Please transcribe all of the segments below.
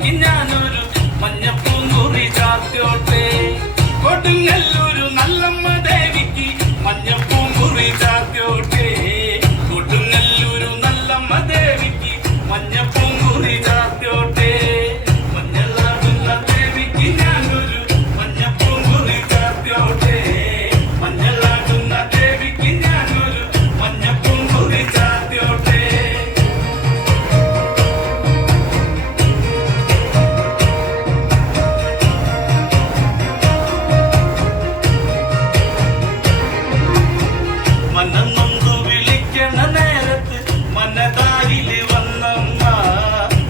ദേവിക്ക് ഞാനൊരു മഞ്ഞപ്പൂങ്കുറി ചാർത്തോട്ടെ. കൊടുങ്ങല്ലൂരു നല്ലമ്മ ദേവിക്ക് മഞ്ഞപ്പൂങ്കുറി ചാർത്തോട്ടെ. കൊടുങ്ങല്ലൂരു നല്ലമ്മ ദേവിക്ക് മഞ്ഞപ്പൂങ്കുറി ചാർത്തോട്ടെ. മഞ്ഞളാടുന്ന ദേവിക്ക് ഞാനൊരു മഞ്ഞപ്പൂങ്കുറി ചാർത്തോട്ടെ. മഞ്ഞളാടുന്ന ദേവിക്ക് ഞാനൊരു മഞ്ഞപ്പൂങ്കുറി ചാർത്തോട്ടെ. മനന്നൊന്നു വിളിക്കണ നേരത്ത് മനതാരില് വന്നമ്മ.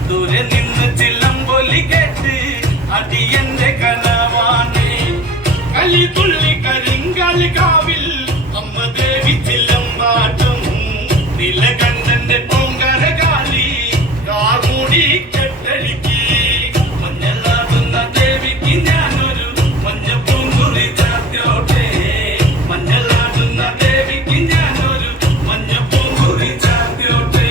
ദൂരെ നിന്ന് ചിലമ്പൊലി കേട്ട് അടിയന്റെ കനവാണ്. കളിതുള്ളി കരിങ്കാലി കാവിൽ അമ്മ ദേവി ചിലമ്പാട്ടും. നിലകണ്ഠന്റെ പൊങ്കര കാലി കാർമൂടി കെട്ടടിക്ക്. മഞ്ഞളാടുന്ന ദേവിക്ക് ഞാനൊരു മഞ്ഞപ്പൂങ്കുറി ചാർത്തോട്ടെ. മഞ്ഞളാടുന്ന ദേവിക്ക് ഞാനൊരു മഞ്ഞപ്പൂങ്കുറി ചാർത്തോട്ടെ.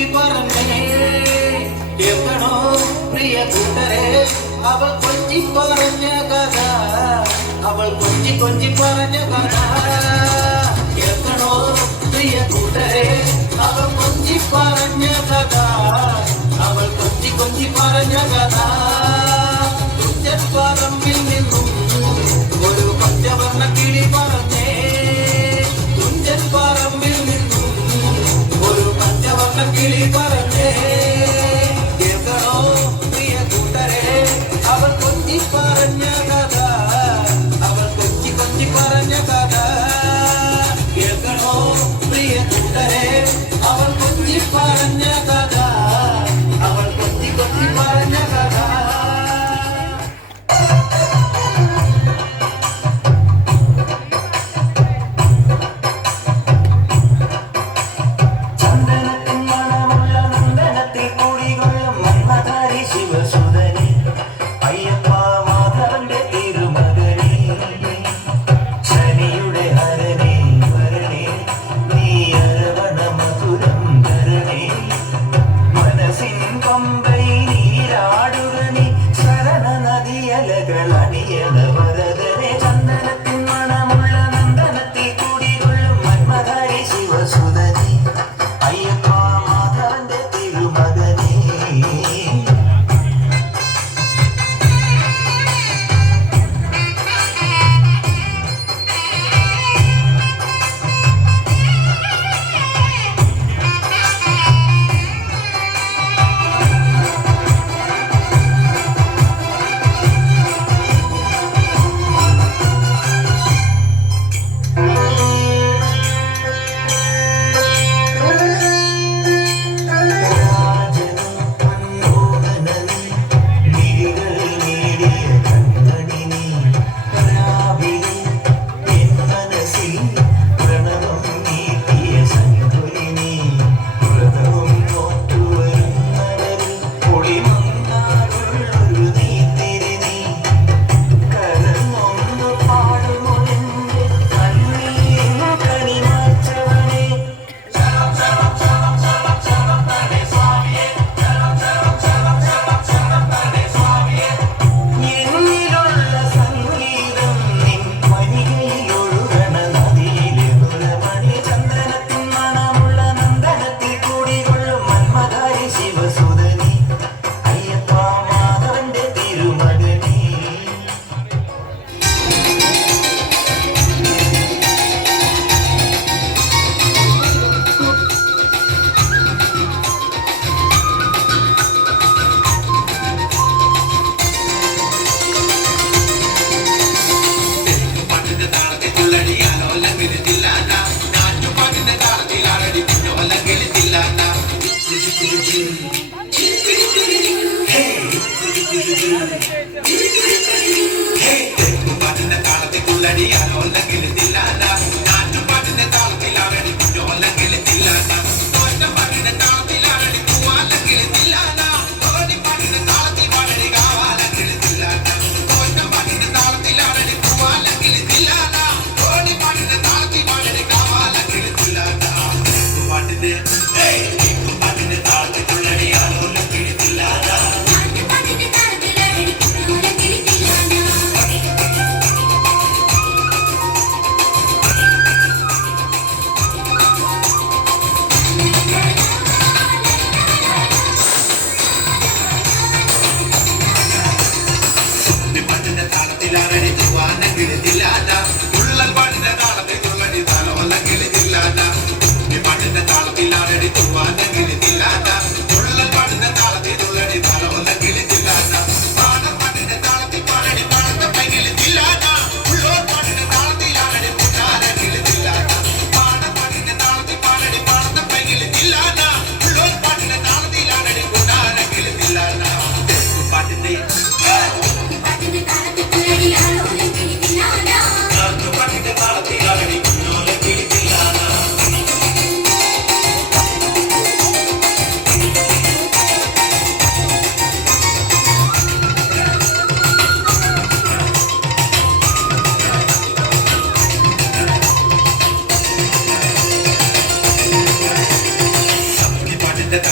കിളി പറഞ്ഞേ കേൾക്കണോ പ്രിയ കൂട്ടരെ അവൾ കൊഞ്ചി പറഞ്ഞ കഥ അവൾ കൊഞ്ചി കൊഞ്ചി പറഞ്ഞ കഥ കേൾക്കണോ പ്രിയ കൂട്ടരെ അവൾ കൊഞ്ചി പറഞ്ഞ കഥ അവൾ കൊഞ്ചി കൊഞ്ചി പറഞ്ഞ കഥ തുഞ്ചൻ പറമ്പിൽ നിന്നും ഒരു പഞ്ചവർണ്ണ കിളി പറഞ്ഞേ തുഞ്ചൻ പറമ്പിൽ നിന്നും ഒരു പഞ്ചവർണ്ണ കിളി പറഞ്ഞേ കേൾക്കണോ പ്രിയ കൂട്ടരെ അവൾ കൊഞ്ചി പറഞ്ഞ കഥ അവൾ കൊഞ്ചി കൊഞ്ചി പറഞ്ഞ കഥ കേൾക്കണോ പ്രിയ കൂട്ടരെ അവൾ കൊഞ്ചി പറഞ്ഞ കഥ അവൾ കൊഞ്ചി കൊഞ്ചി പറഞ്ഞ കഥ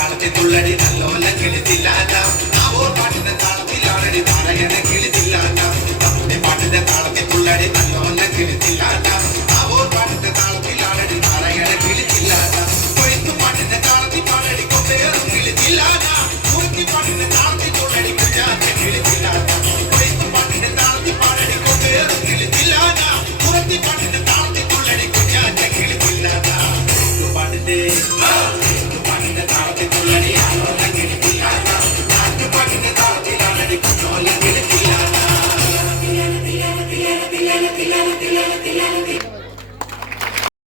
താളത്തിൽ തുള്ളടി നല്ലോല കിളിത്തില്ലാത്ത ഓ പാട്ടിന്റെ താളത്തിലാണടി നാരായണ കിളിത്തില്ലാത്ത പാട്ടിന്റെ താളത്തിൽ തുള്ളടി നല്ലോല കിളിത്തില്ലാത്ത ഓ പാട്ടിന്റെ താളത്തിലാണടി നാരായണ കിളിത്തില്ലാത്ത കൊയ്ത്തു പാട്ടിന്റെ താളത്തിൽ പാടടി കൊമ്പേറും കിളിത്തില്ലാത്ത കുറുക്കി പാട്ടിന്റെ താളത്തിൽ തുള്ളടി കുഞ്ഞാറ്റ കിളിത്തില്ലാത്ത കൊയ്ത്തു പാട്ടിന്റെ താളത്തിൽ പാടടി കൊമ്പേറും കിളിത്തില്ലാത്ത കുറുക്കി പാട്ടിന്റെ താളത്തിൽ തുള്ളടി കുഞ്ഞാറ്റ കിളിത്തില്ലാത്ത പാട്ടിന്റെ പാട്ടിന്റെ താളത്തിൽ തുള്ളടി ആലോല കിളിത്തില്ലാത്ത പാട്ടിന്റെ താളത്തിലാണടി കുഞ്ഞോല കിളിത്തില്ലാത്ത